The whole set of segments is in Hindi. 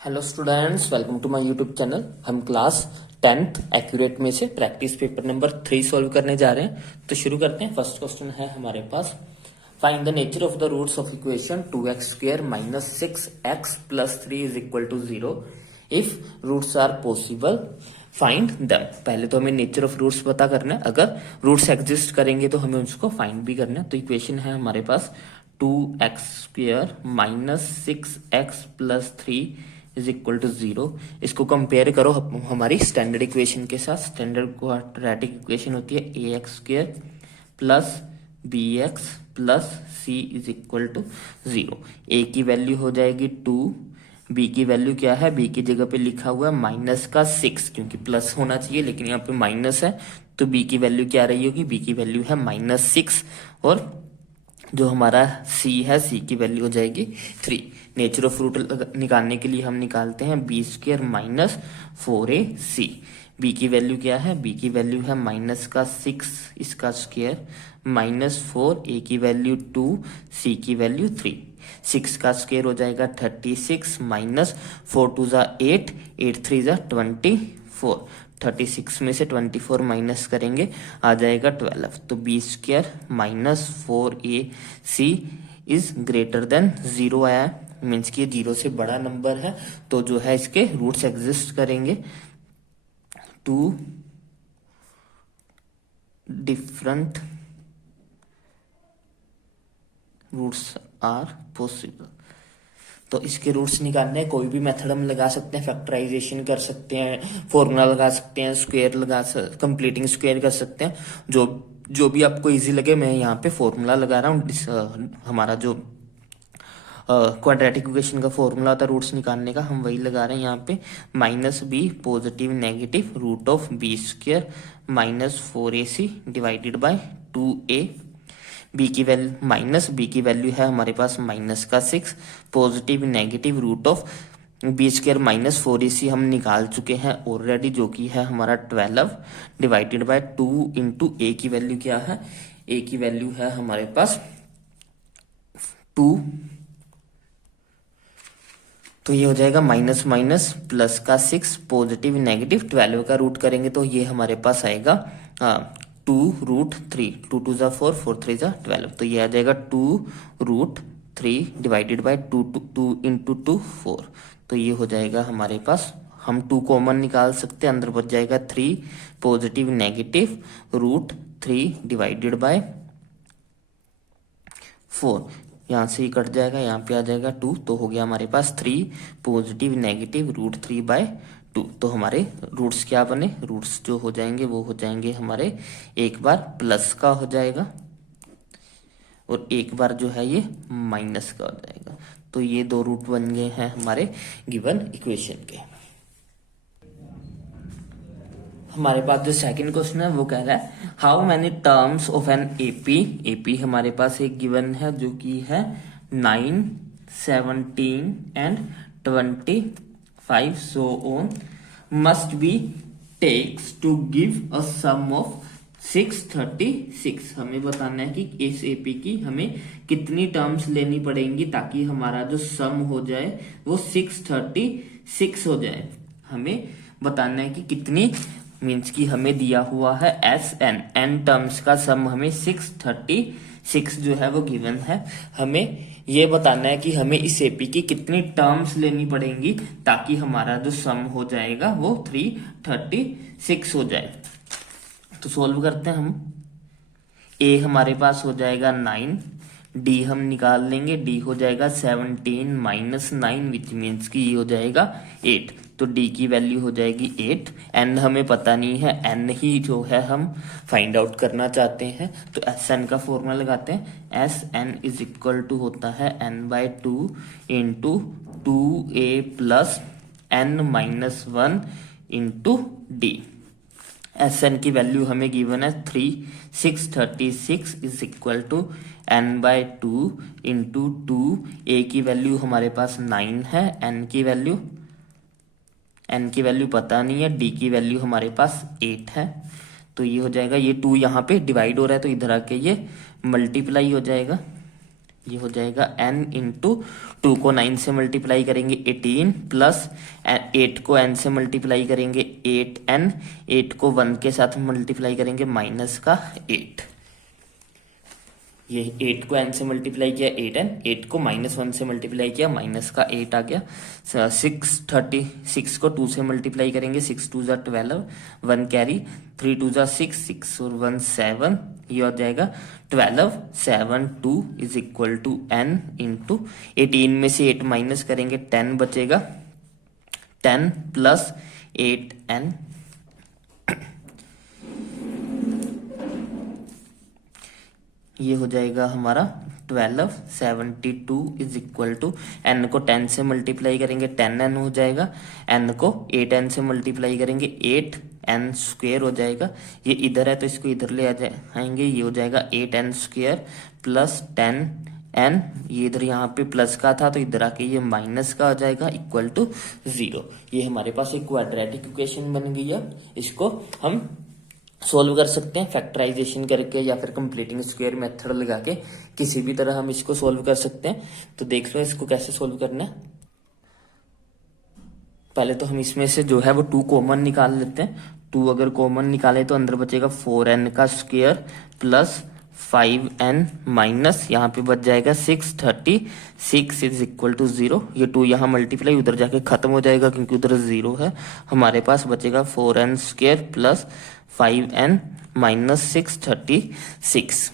Hello students, welcome to my YouTube channel. हम क्लास 10th एक्यूरेट में से प्रैक्टिस पेपर नंबर 3 सॉल्व करने जा रहे हैं। तो शुरू करते हैं। फर्स्ट क्वेश्चन है हमारे पास, find the nature of the roots of equation 2x square minus 6x plus 3 is equal to 0 if roots are possible find them. पहले तो हमें नेचर ऑफ रूट्स पता करना है, अगर रूट्स एग्जिस्ट करेंगे तो हमें उसको फाइंड भी करना है। तो इक्वेशन है हमारे पास 2x square minus 6x plus 3 is equal to 0। इसको कंपेयर करो हमारी स्टैंडर्ड इक्वेशन के साथ। स्टैंडर्ड क्वाड्रेटिक इक्वेशन होती है ax square plus bx plus c is equal to 0। a की वैल्यू हो जाएगी 2, b की वैल्यू क्या है, b की जगह पे लिखा हुआ है माइनस का 6, क्योंकि प्लस होना चाहिए लेकिन यहाँ पे माइनस है, तो b की वैल्यू क्या रही होगी, b की वैल्यू है माइनस 6, और जो हमारा c है, c की वैल्यू हो जाएगी 3। नेचर ऑफ रूट निकालने के लिए हम निकालते हैं B square minus 4ac। b की वैल्यू क्या है, b की वैल्यू है माइनस का 6 इसका स्क्वायर माइनस 4, a की वैल्यू 2, c की वैल्यू 3। 6 का स्क्वायर हो जाएगा 36 माइनस 4 टू जा 8, 8 3 जा 24। 36 में से 24 माइनस करेंगे आ जाएगा 12। तो B square minus 4ac is greater than 0 आया है, मीन्स कि 0 से बड़ा नंबर है, तो जो है इसके रूट्स एग्जिस्ट करेंगे। 2 डिफरेंट रूट्स आर पॉसिबल। तो इसके रूट्स निकालने हैं, कोई भी मेथड हम लगा सकते हैं, फैक्टराइजेशन कर सकते हैं, फॉर्मूला लगा सकते हैं, स्क्वायर कंप्लीटिंग स्क्वायर कर सकते हैं, जो भी आपको इजी लगे। मैं यहाँ पे फॉर्मूला लगा रहा हूँ, हमारा जो क्वाड्रेटिक इक्वेशन का फॉर्मूला था रूट्स निकालने का, हम वही लगा रहे हैं यहाँ पे। Minus B positive negative root of B square minus 4ac divided by 2a। B की वैल्यू माइनस बी की वैल्यू है हमारे पास माइनस का 6, positive negative root of B square minus 4ac हम निकाल चुके हैं ऑलरेडी, जो कि है हमारा 12 डिवाइडेड बाय 2 इंटू ए की वैल्यू क्या है, ए की वैल्यू है हमारे पास 2। तो ये हो जाएगा माइनस माइनस प्लस का 6, पॉजिटिव नेगेटिव 12 का रूट करेंगे तो ये हमारे पास आएगा 2√3, 2 2 जा 4, 4 3 जा 12। तो ये आ जाएगा 2√3 डिवाइडेड बाय 2 इंटू 2 4। तो ये हो जाएगा हमारे पास, हम 2 कॉमन निकाल सकते हैं, अंदर बच जाएगा 3 पॉजिटिव नेगेटिव √3 डिवाइडेड बाय 4। यहाँ से ही कट जाएगा, यहाँ पे आ जाएगा 2, तो हो गया हमारे पास 3 पॉजिटिव नेगेटिव √3 बाय 2। तो हमारे रूट्स क्या बने, रूट्स जो हो जाएंगे वो हो जाएंगे हमारे, एक बार प्लस का हो जाएगा और एक बार जो है ये माइनस का हो जाएगा। तो ये दो रूट बन गए हैं हमारे गिवन इक्वेशन के। हमारे पास जो सेकंड क्वेश्चन है वो कह रहा है, how many terms of an AP. AP हमारे पास एक गिवन है जो कि है 9, 17 and 25 so on must be takes to give a sum of 636। हमें बताना है कि इस एपी की हमें कितनी टर्म्स लेनी पड़ेंगी ताकि हमारा जो सम हो जाए वो 636 हो जाए। हमें बताना है कि कितनी, मीन्स कि हमें दिया हुआ है एन टर्म्स का सम हमें 636 जो है वो गिवन है। हमें ये बताना है कि हमें इस एपी की कितनी टर्म्स लेनी पड़ेंगी ताकि हमारा जो सम हो जाएगा वो 336 हो जाए। तो सॉल्व करते हैं हम। ए हमारे पास हो जाएगा 9, डी हम निकाल लेंगे, डी हो जाएगा 17 माइनस 9 विच मीन्स कि ये हो जाएगा 8। तो डी की वैल्यू हो जाएगी 8। एन हमें पता नहीं है, एन ही जो है हम फाइंड आउट करना चाहते हैं, तो एस एन का फॉर्मूला लगाते हैं। S N is equal to होता है n by 2 into 2a plus n minus 1 into D. S N की वैल्यू हमें गिवन है 636 is equal to n by 2 into 2। A की वैल्यू हमारे पास 9 है, n की वैल्यू पता नहीं है, डी की वैल्यू हमारे पास 8 है। तो ये हो जाएगा, ये 2 यहाँ पे डिवाइड हो रहा है तो इधर आके ये मल्टीप्लाई हो जाएगा। ये हो जाएगा n इंटू 2 को 9 से मल्टीप्लाई करेंगे 18 प्लस 8 को n से मल्टीप्लाई करेंगे 8n, 8 को 1 के साथ मल्टीप्लाई करेंगे माइनस का 8। ये 8 को n से मल्टीप्लाई किया 8n, 8 को -1 से मल्टीप्लाई किया माइनस का 8 आ गया। 6 को 2 से मल्टीप्लाई करेंगे 6 2 जा 12, 1 कैरी, 3 2 जा 6, 6 और 1 7, ये हो जाएगा 12 7 2 is equal to n into 18 में से 8 माइनस करेंगे 10 बचेगा, 10 प्लस 8n, ये हो जाएगा हमारा 12 72 इज इक्वल टू n को 10 से मल्टीप्लाई करेंगे 10n हो जाएगा, n को 8n से मल्टीप्लाई करेंगे 8n स्क्वेयर हो जाएगा। ये इधर है तो इसको इधर ले आएंगे, ये हो जाएगा 8n स्क्वेयर प्लस 10n, ये इधर यहाँ पे प्लस का था तो इधर आके ये माइनस का हो जाएगा इक्वल टू 0। ये हमारे पास एक क्वाड्रेटिक इक्वेशन बन गई है। इसको हम सोल्व कर सकते हैं फैक्टराइजेशन करके या फिर कंप्लीटिंग स्क्वायर मेथड लगा के, किसी भी तरह हम इसको सोल्व कर सकते हैं। तो देख लो इसको कैसे सोल्व करना है। पहले तो हम इसमें से जो है वो 2 कॉमन निकाल लेते हैं। 2 अगर कॉमन निकाले तो अंदर बचेगा 4n का स्क्वायर प्लस 5n माइनस यहाँ पे बच जाएगा 636 इज इक्वल टू 0। ये 2 यहाँ मल्टीप्लाई उधर जाके खत्म हो जाएगा क्योंकि उधर 0 है। हमारे पास बचेगा 4n square plus 5n minus 636।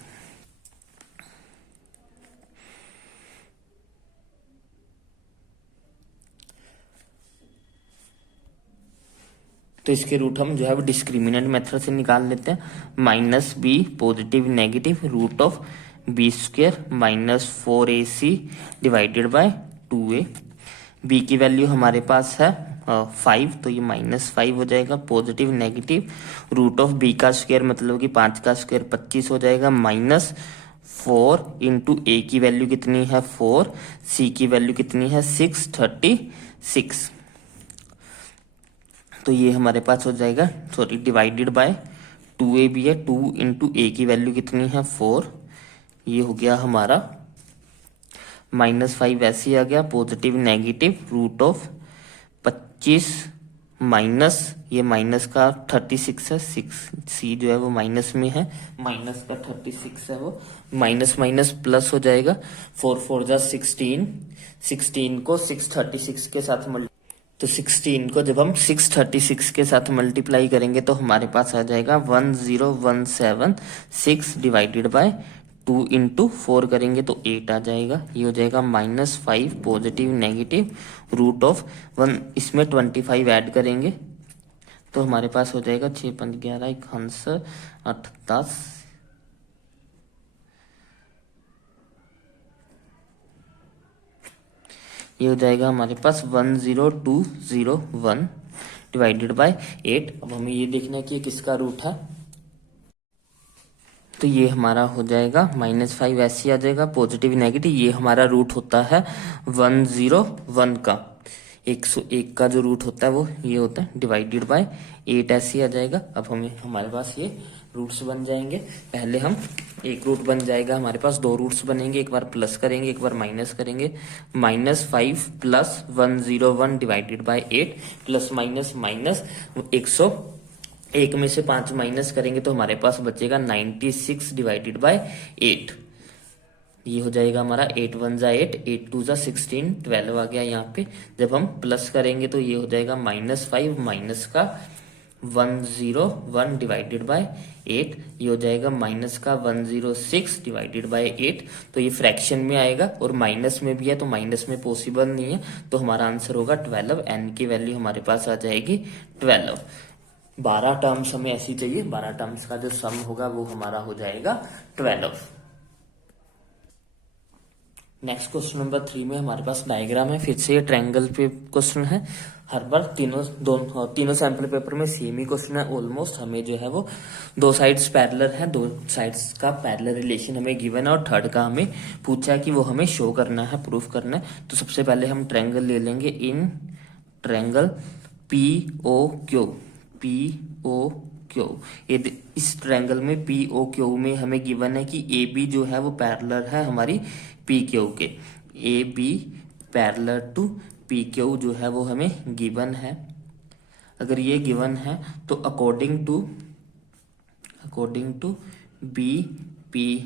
तो इसके रूट हम जो है वो डिस्क्रिमिनेंट मेथड से निकाल लेते हैं। Minus B positive negative root of B square minus 4ac divided by 2a। B की वैल्यू हमारे पास है 5 तो ये -5 हो जाएगा, positive negative root of B का स्क्वायर मतलब कि 5 का स्क्वायर 25 हो जाएगा, माइनस 4 इंटू ए की वैल्यू कितनी है 4, सी की वैल्यू कितनी है 636। तो ये हमारे पास हो जाएगा डिवाइडेड बाय 2a भी है, 2 इंटू ए की वैल्यू कितनी है 4, ये हो गया हमारा -5 ऐसे ही आ गया, positive negative root of 25 minus ये माइनस का 36 है, 6 सी जो है वो माइनस में है, माइनस का 36 है वो, माइनस माइनस प्लस हो जाएगा, 4 4 जा 16, 16 को 636 के साथ तो 16 को जब हम 636 के साथ मल्टीप्लाई करेंगे तो हमारे पास आ जाएगा 10176 डिवाइडेड बाय 2 इंटू 4 करेंगे तो 8 आ जाएगा। ये हो जाएगा -5 पॉजिटिव नेगेटिव रूट ऑफ 1, इसमें 25 ऐड करेंगे तो हमारे पास हो जाएगा 6 5 11 1 8 10, ये हो जाएगा हमारे पास 10201 डिवाइडेड बाय 8। अब हमें ये देखना है कि ये किसका रूट है, तो ये हमारा हो जाएगा -5 ऐसे आ जाएगा, पॉजिटिव नेगेटिव, ये हमारा रूट होता है 101 का, 101 का जो रूट होता है वो ये होता है, डिवाइडेड बाय 8 ऐसे आ जाएगा। अब हमें हमारे पास ये रूट्स बन जाएंगे। पहले हम एक रूट बन जाएगा, हमारे पास 2 रूट्स बनेंगे, एक बार प्लस करेंगे एक बार माइनस करेंगे, -5 plus 101 divided by 8 plus minus minus 101 में से 5 माइनस करेंगे तो हमारे पास बचेगा 96 डिवाइडेड बाय 8। ये हो जाएगा हमारा 8 1 जा 8, 8 2 जा 16, 12 आ गया यहाँ पे। जब हम प्लस करेंगे तो ये हो जाएगा -5 माइनस का 101 डिवाइडेड बाय 8, ये हो जाएगा माइनस का 106 डिवाइडेड बाय 8। तो ये फ्रैक्शन में आएगा और माइनस में भी है तो माइनस में पॉसिबल नहीं है, तो हमारा आंसर होगा 12। n की वैल्यू हमारे पास आ जाएगी 12। 12 टर्म्स हमें ऐसी चाहिए, 12 टर्म्स का जो सम होगा वो हमारा हो जाएगा 12। नेक्स्ट क्वेश्चन नंबर 3 में हमारे पास डायग्राम है, फिर से ये ट्रायंगल पे क्वेश्चन है। हर बार तीनों सैंपल पेपर में सेम ही क्वेश्चन है ऑलमोस्ट। हमें जो है वो 2 साइड्स पैरेलल है, 2 साइड्स का पैरेलल रिलेशन हमें गिवन है और थर्ड का हमें पूछा है कि वो हमें शो करना है, प्रूफ करना है। तो सबसे पहले हम ट्रायंगल ले लेंगे, इन ट्रायंगल POQ, इस ट्रायंगल में POQ में हमें गिवन है कि AB जो है वो पैरेलल है हमारी पी क्यू के, A B parallel to P Q जो है वो हमें गिवन है। अगर ये गिवन है तो according to B P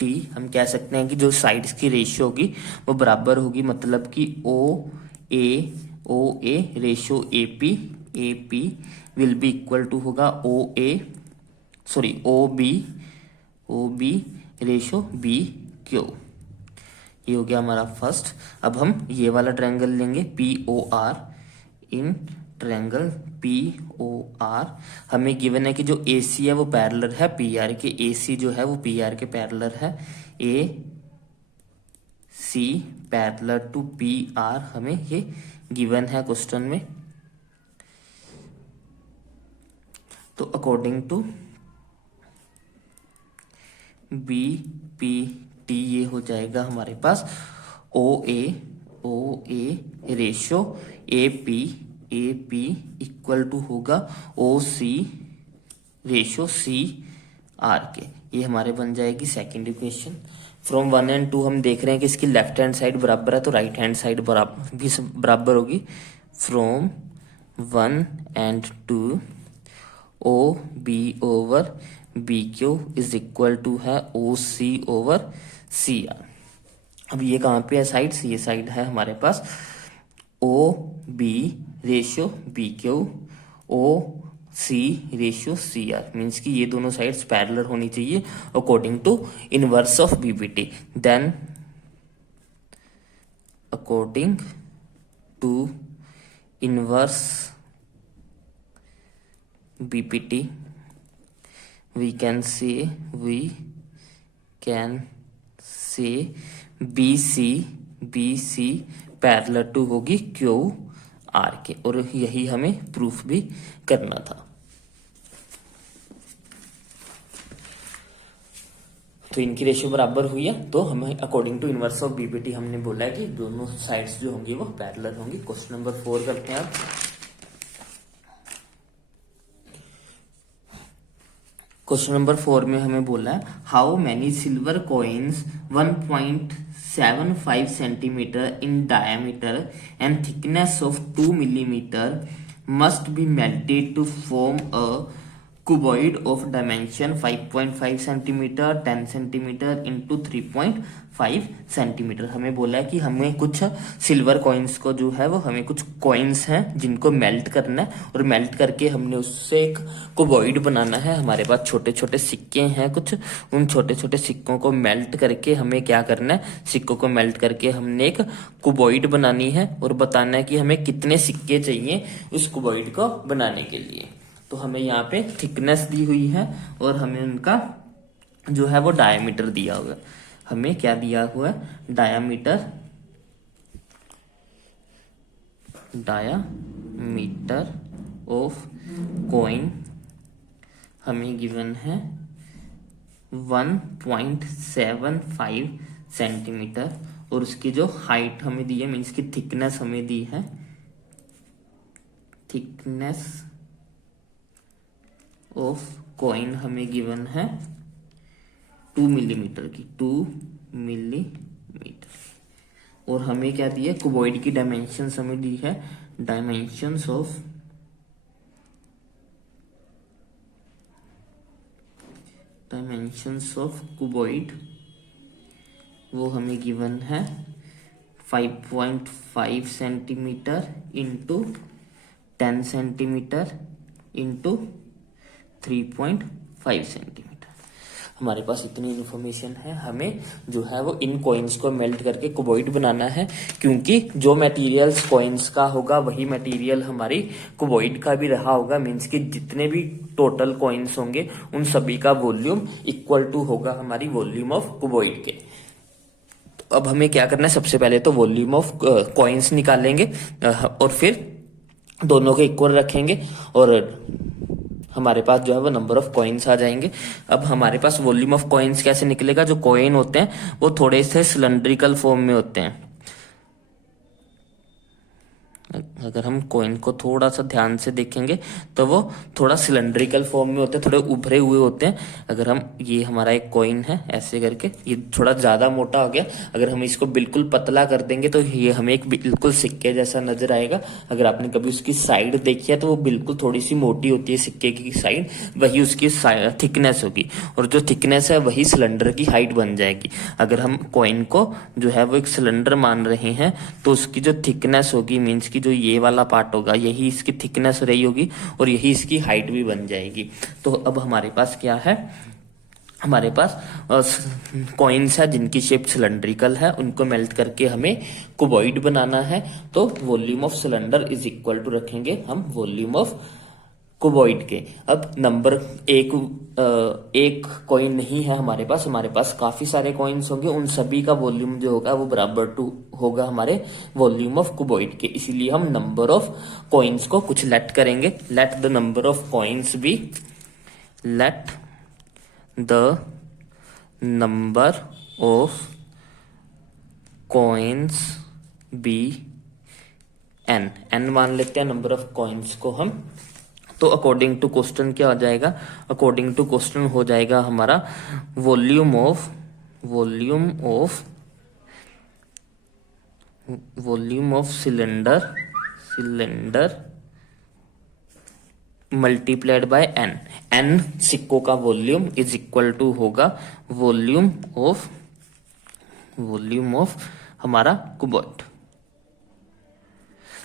T हम कह सकते हैं कि जो साइड्स की रेशियो होगी वो बराबर होगी, मतलब कि O A ratio A P will be equal to होगा O B ratio B Q. ये हो गया हमारा फर्स्ट। अब हम ये वाला ट्रायंगल लेंगे P O R. In triangle P O R हमें गिवन है कि जो ए सी है वो पैरेलल है पी आर के, ए सी जो है वो पी आर के पैरेलल है, A C parallel to P R हमें ये गिवन है क्वेश्चन में। तो according to B P T ये हो जाएगा हमारे पास O A ratio A P equal to होगा O C ratio C are के। ये हमारे बन जाएगी सेकेंड इक्वेशन। फ्रॉम 1 and 2 हम देख रहे हैं कि इसकी लेफ्ट हैंड साइड बराबर है तो राइट हैंड साइड बराबर होगी। From 1 and 2 O B over B Q is equal to है ओ सी ओवर सी आर। अब ये कहाँ पे है साइड्स, ये साइड है हमारे पास O B ratio B Q O C ratio C R, means कि ये दोनों साइड्स पैरेलल होनी चाहिए according to inverse of BPT. Then according to inverse BPT we can say BC parallel to होगी क्यू आर के, और यही हमें प्रूफ भी करना था। तो इनकी रेशियो बराबर हुई है तो हमें according to inverse of BPT हमने बोला है कि दोनों साइड्स जो होंगी वो पैरेलल होंगी। क्वेश्चन नंबर 4 करते हैं आप। क्वेश्चन नंबर 4 में हमें बोला है how many silver coins 1.75 centimetre in diameter and thickness of 2 millimetre must be melted to form a cuboid of dimension 5.5 centimetre 10 centimetre into 3.5 centimetre. हमें बोला है कि हमें कुछ सिल्वर कॉइन्स को जो है वो हमें कुछ कॉइन्स हैं जिनको मेल्ट करना है, और मेल्ट करके हमने उससे एक कुबॉइड बनाना है। हमारे पास छोटे छोटे सिक्के हैं कुछ, उन छोटे छोटे सिक्कों को मेल्ट करके हमें क्या करना है, सिक्कों को मेल्ट करके हमने एक कुबॉइड बनानी है और बताना है कि हमें कितने सिक्के चाहिए उस कुबॉइड को बनाने के लिए। तो हमें यहाँ पे थिकनेस दी हुई है और हमें उनका जो है वो डायमीटर दिया हुआ है। हमें क्या दिया हुआ है, डायामीटर ऑफ कॉइन हमें गिवन है 1.75 सेंटीमीटर, और उसकी जो हाइट हमें दी है मीन्स की थिकनेस हमें दी है, थिकनेस ऑफ कॉइन हमें गिवन है 2 मिलीमीटर की, 2 मिलीमीटर। और हमें क्या दी है, कुबॉइड की डायमेंशंस हमें दी है, डायमेंशंस ऑफ कुबॉइड वो हमें गिवन है 5.5 centimetre into 10 centimetre into 3.5 centimetre. हमारे पास इतनी इन्फॉर्मेशन है। हमें जो है वो इन कॉइन्स को मेल्ट करके कुबॉइड बनाना है, क्योंकि जो मटेरियल्स कॉइन्स का होगा वही मटेरियल हमारी कुबॉइड का भी रहा होगा। मीन्स कि जितने भी टोटल कॉइन्स होंगे उन सभी का वॉल्यूम इक्वल टू होगा हमारी वॉल्यूम ऑफ कुबॉइड के। तो अब हमें क्या करना है, सबसे पहले तो वॉल्यूम ऑफ कॉइन्स निकालेंगे और फिर दोनों को इक्वल रखेंगे और हमारे पास जो है वो नंबर ऑफ कॉइन्स आ जाएंगे। अब हमारे पास वॉल्यूम ऑफ कॉइन्स कैसे निकलेगा, जो कॉइन होते हैं वो थोड़े से सिलेंड्रिकल फॉर्म में होते हैं। अगर हम कॉइन को थोड़ा सा ध्यान से देखेंगे तो वो थोड़ा सिलेंड्रिकल फॉर्म में होते हैं, थोड़े उभरे हुए होते हैं। अगर हम, ये हमारा एक कॉइन है ऐसे करके, ये थोड़ा ज्यादा मोटा हो गया, अगर हम इसको बिल्कुल पतला कर देंगे तो ये हमें एक बिल्कुल सिक्के जैसा नजर आएगा। अगर आपने कभी उसकी साइड देखी है तो वो बिल्कुल थोड़ी सी मोटी होती है सिक्के की साइड, वही उसकी थिकनेस होगी, और जो थिकनेस है वही सिलेंडर की हाइट बन जाएगी। अगर हम कॉइन को जो है वो एक सिलेंडर मान रहे हैं तो उसकी जो थिकनेस होगी, मीन्स की जो ये वाला पार्ट होगा, यही इसकी थिकनेस रही होगी और यही इसकी हाइट भी बन जाएगी। तो अब हमारे पास क्या है, हमारे पास कॉइन्स है जिनकी शेप सिलेंड्रिकल है, उनको मेल्ट करके हमें कुबॉइड बनाना है। तो volume of cylinder is equal to रखेंगे हम वॉल्यूम ऑफ कुबॉइड के। अब नंबर एक कॉइन नहीं है हमारे पास काफी सारे कॉइन्स होंगे, उन सभी का वॉल्यूम जो होगा वो बराबर टू होगा हमारे वॉल्यूम ऑफ कुबॉइड के। इसीलिए हम नंबर ऑफ कॉइन्स को कुछ लेट करेंगे। Let the number of coins be, let the number of coins be N. N मान लेते हैं नंबर ऑफ कॉइन्स को हम। तो अकॉर्डिंग टू क्वेश्चन क्या हो जाएगा, अकॉर्डिंग टू क्वेश्चन हो जाएगा हमारा volume of cylinder multiplied by N. N सिक्कों का वॉल्यूम इज इक्वल टू होगा वॉल्यूम ऑफ हमारा कुबॉइड।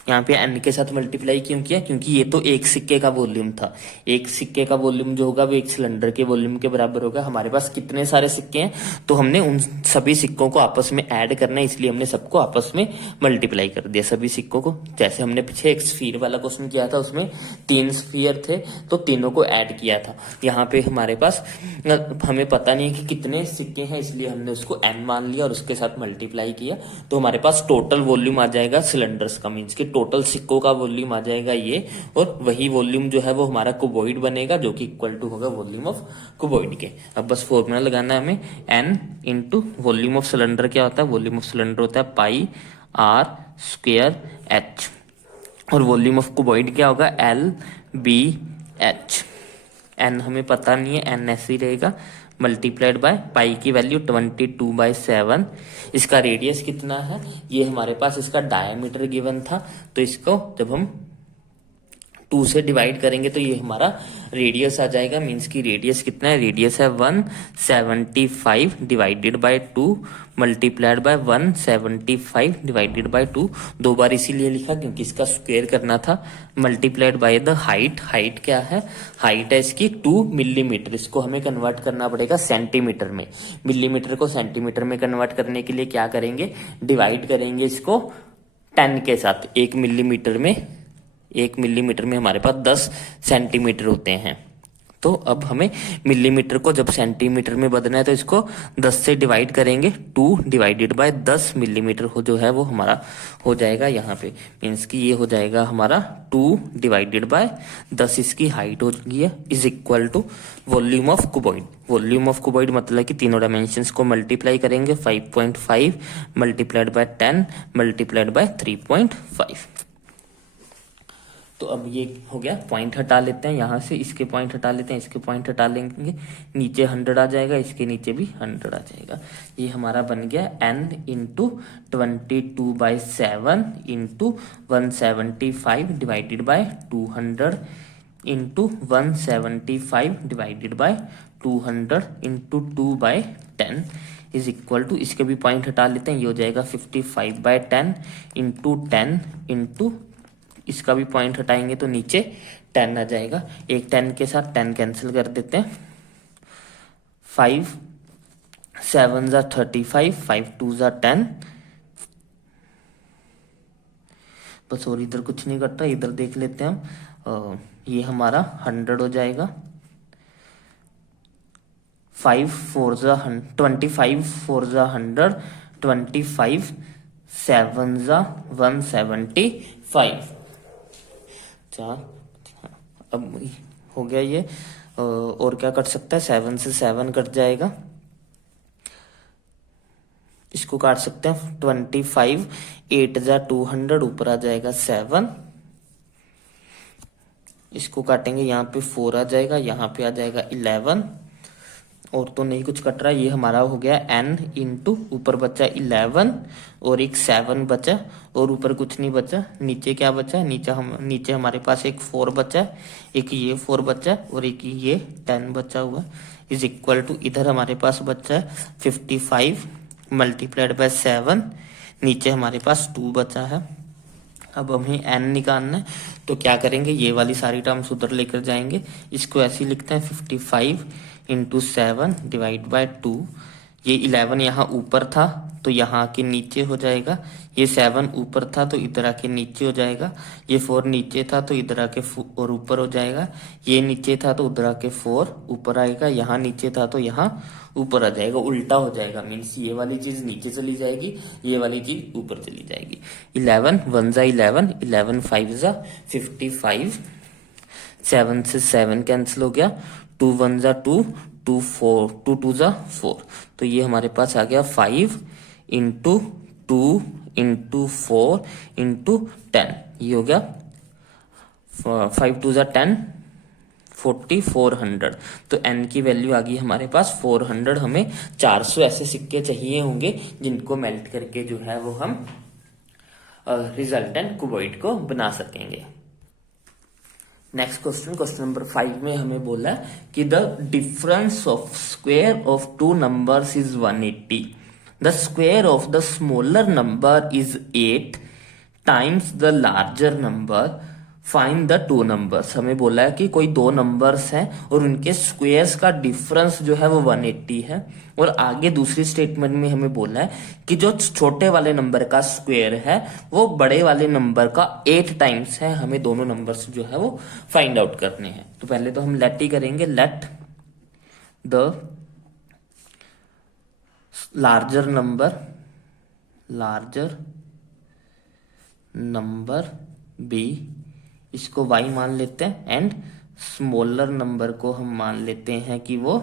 यहाँ पे एन के साथ मल्टीप्लाई क्यों किया, क्योंकि ये तो एक सिक्के का वॉल्यूम था। एक सिक्के का वॉल्यूम जो होगा वो एक सिलेंडर के वॉल्यूम के बराबर होगा। हमारे पास कितने सारे सिक्के हैं तो हमने उन सभी सिक्कों को आपस में ऐड करना है, इसलिए हमने सबको आपस में मल्टीप्लाई कर दिया सभी सिक्कों को। जैसे हमने पीछे एक स्फीयर वाला क्वेश्चन किया था, उसमें 3 स्फीयर थे तो तीनों को ऐड किया था। यहाँ पे हमारे पास हमें पता नहीं कि कितने सिक्के हैं, इसलिए हमने उसको एन मान लिया और उसके साथ मल्टीप्लाई किया। तो हमारे पास टोटल वॉल्यूम आ जाएगा सिलेंडर्स का, मीन्स की टोटल सिक्कों का वॉल्यूम आ जाएगा ये, और वही वॉल्यूम जो है वो हमारा कुबॉइड बनेगा, जो कि इक्वल टू होगा वॉल्यूम ऑफ कुबॉइड के। अब बस फॉर्मूला लगाना है हमें, N into volume of cylinder क्या होता है, वॉल्यूम ऑफ सिलेंडर होता है पाई आर स्क्वेयर एच, और वॉल्यूम ऑफ कुबॉइड क्या होगा, एल बी एच। एन हमें पता नहीं है, एन ऐसे ही रहेगा, मल्टीप्लाइड बाय पाई की वैल्यू 22/7। इसका रेडियस कितना है, ये हमारे पास इसका डायमीटर गिवन था, तो इसको जब हम 2 से डिवाइड करेंगे तो ये हमारा रेडियस आ जाएगा। मीन्स की रेडियस कितना है, रेडियस है 175 divided bye 2 multiplied by 175 divided bye 2। 2 बार इसीलिए लिखा क्योंकि इसका स्क्वायर करना था, multiplied by the height. Height क्या है, हाइट है इसकी 2 मिलीमीटर। इसको हमें कन्वर्ट करना पड़ेगा सेंटीमीटर में। मिलीमीटर को सेंटीमीटर में कन्वर्ट करने के लिए क्या करेंगे, डिवाइड करेंगे इसको 10 के साथ। 1 मिलीमीटर में हमारे पास 10 सेंटीमीटर होते हैं। तो अब हमें मिलीमीटर को जब सेंटीमीटर में बदलना है तो इसको 10 से डिवाइड करेंगे, 2 डिवाइडेड बाय 10 मिलीमीटर हो जो है वो हमारा हो जाएगा यहाँ पे। मीन्स की ये हो जाएगा हमारा 2 डिवाइडेड बाय 10, इसकी हाइट हो गई है, is equal to volume of cuboid. Volume of cuboid मतलब कि तीनों डायमेंशंस को मल्टीप्लाई करेंगे, 5.5 मल्टीप्लाइड बाय 10 मल्टीप्लाइड बाय 3.5। तो अब ये हो गया, पॉइंट हटा लेते हैं यहाँ से, इसके पॉइंट हटा लेते हैं, इसके पॉइंट हटा लेंगे, नीचे 100 आ जाएगा, इसके नीचे भी 100 आ जाएगा। ये हमारा बन गया n into 22/7 into 175 divided by 200 into 175 divided by 200 into 2/10 is equal to, इसके भी पॉइंट हटा लेते हैं, ये हो जाएगा 55/10 इंटू 10 इंटू, इसका भी पॉइंट हटाएंगे तो नीचे 10 आ जाएगा। एक 10 के साथ 10 कैंसिल कर देते हैं, 5 7 जा 35, 5 2 जा 10। बस और इधर कुछ नहीं करता, इधर देख लेते हैं हम, ये हमारा 100 हो जाएगा। 5 4 जा 25, 4 जा 100, 25 7 जा 175। अब हो गया ये, और क्या कट सकता है, 7 से 7 कट जाएगा, इसको काट सकते हैं 25, 8 जा 200, ऊपर आ जाएगा 7। इसको काटेंगे, यहाँ पे 4 आ जाएगा, यहाँ पे आ जाएगा 11, और तो नहीं कुछ कट रहा। ये हमारा हो गया n इंटू ऊपर बचा 11 और एक 7 बचा, और ऊपर कुछ नहीं बचा। नीचे क्या बचा? नीचे हमारे पास एक 4 बचा, एक ये 4 बचा और एक ये 10 बचा हुआ, इज इक्वल टू इधर हमारे पास बचा है 55 मल्टीप्लाइड बाय 7, नीचे हमारे पास 2 बचा है। अब हमें n निकालना है, तो क्या करेंगे, ये वाली सारी टर्म्स उधर लेकर जाएंगे। इसको ऐसे ही लिखते हैं 55 इंटू 7 डिवाइड बाय 2। ये 11 यहाँ ऊपर था तो यहाँ के नीचे हो जाएगा, ये 7 ऊपर था तो इधर आके नीचे हो जाएगा, ये 4 नीचे था तो इधर आके और ऊपर हो जाएगा, ये नीचे था तो उधर आके 4 ऊपर आएगा, यहाँ नीचे था तो यहाँ ऊपर आ जाएगा, उल्टा हो जाएगा। मीन्स ये वाली चीज नीचे चली जाएगी, ये वाली चीज ऊपर चली जाएगी। 11 1 जा 11, 11 5 जा 55, 7 से 7 कैंसिल हो गया, 2 1 जा 2, 2 4, 2 2 जा 4, तो ये हमारे पास आ गया 5 इंटू 2 इंटू 4 इंटू 10, ये हो गया 5 2 जा 10, 40, 400। तो n की वैल्यू आ गई हमारे पास 400। हमें 400 ऐसे सिक्के चाहिए होंगे जिनको मेल्ट करके जो है वो हम रिजल्टेंट क्यूबॉइड को बना सकेंगे। नेक्स्ट क्वेश्चन नंबर 5 में हमें बोला कि the difference of square of two numbers is 180, the square of the smaller number is 8 times the larger number, find the two numbers. हमें बोला है कि कोई दो नंबर्स हैं और उनके स्क्वायर्स का डिफरेंस जो है वो 180 है, और आगे दूसरी स्टेटमेंट में हमें बोला है कि जो छोटे वाले नंबर का स्क्वायर है वो बड़े वाले नंबर का 8 टाइम्स है। हमें दोनों नंबर्स जो है वो फाइंड आउट करने हैं। तो पहले तो हम लेट ही करेंगे, let the larger number be, इसको y मान लेते हैं, एंड स्मॉलर नंबर को हम मान लेते हैं कि वो